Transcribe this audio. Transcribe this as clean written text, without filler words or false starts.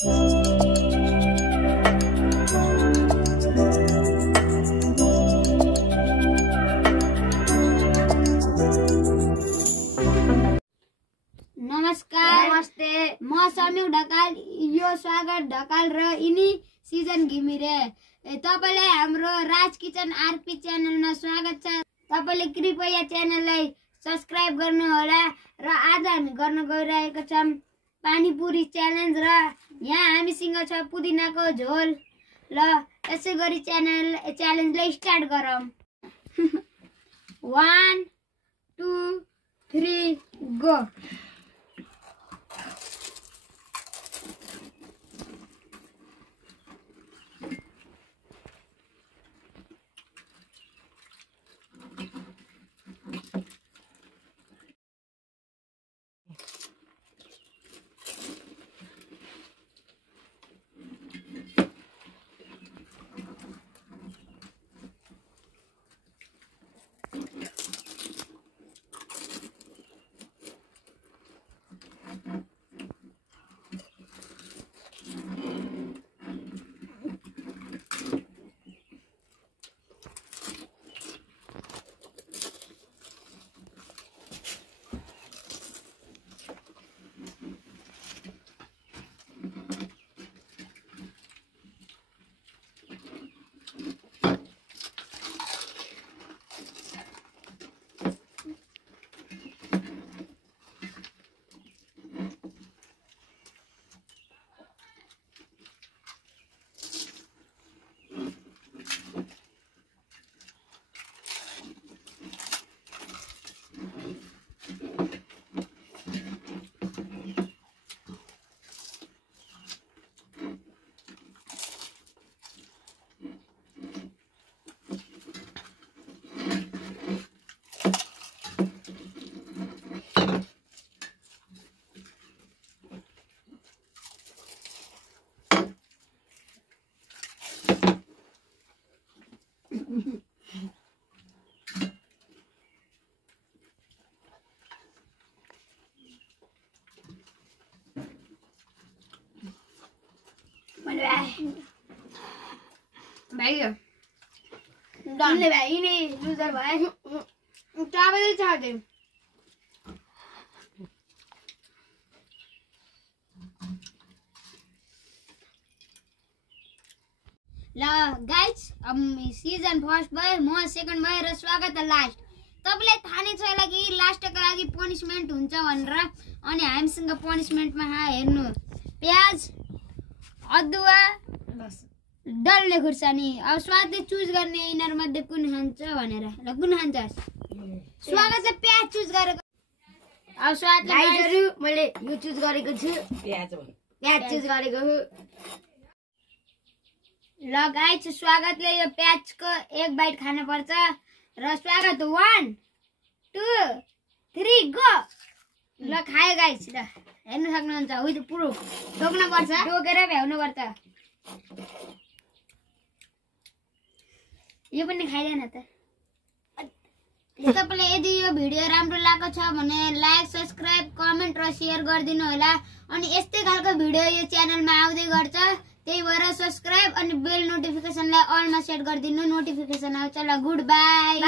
नमस्कार नमस्ते म समीर ढकाल यो स्वागत ढकाल र इनी सिजन घिमिरे तपाईलाई हाम्रो राज किचन आरपी च्यानलमा स्वागत छ। तपाईले कृपया च्यानललाई सब्स्क्राइब गर्नु होला र आज हामी गर्न गइरहेको छौं पानीपुरी च्यालेन्ज र यहाँ हामीसँग छ पुदिनाको झोल ल यसै गरी च्यालेन्जलाई स्टार्ट गरौँ। 1 2 3 गो। भाई डनले भाइ नै लुजर भए चाबेले चाटे ल गाइज अब सिजन फर्स्ट भयो म सेकेन्ड भयो र स्वागत लास्ट। तपाईलाई थाहा नै छ होला कि लास्टको लागि पनिशमेन्ट हुन्छ भनेर अनि हामीसँग पनिशमेन्टमा हेर्नु प्याज अदुवा डल्ले खुर्सानी। अब स्वादले चुज गर्ने यिनीहरु मध्ये कुन खान्छ भनेर। ल कुन खान्छस्? स्वागतले प्याज चुज गरेको। अब स्वादले गाइजहरु मैले यो चुज गरेको छु प्याज चुज गरेको छु। ल गाइज स्वागतले यो प्याजको एक बाइट खानु पर्छ र स्वागत 1 2 3 गो। ल खाए गाइज। ल हेर्न सक्नुहुन्छ विथ प्रुफ टोक्न पर्छ टोकेर भ्याउनु पर्छ। यो पनि खाइदैन त। तपाईलाई यदि यो भिडियो राम्रो लागेको छ भने लाइक सब्स्क्राइब कमेन्ट र शेयर गरिदिनु होला। अनि यस्तै खालको भिडियो यो च्यानलमा आउँदै गर्छ त्यही भएर सब्स्क्राइब अनि बेल नोटिफिकेसनलाई अलमा सेट गरिदिनु नोटिफिकेसन आउँछ। ल गुड बाई।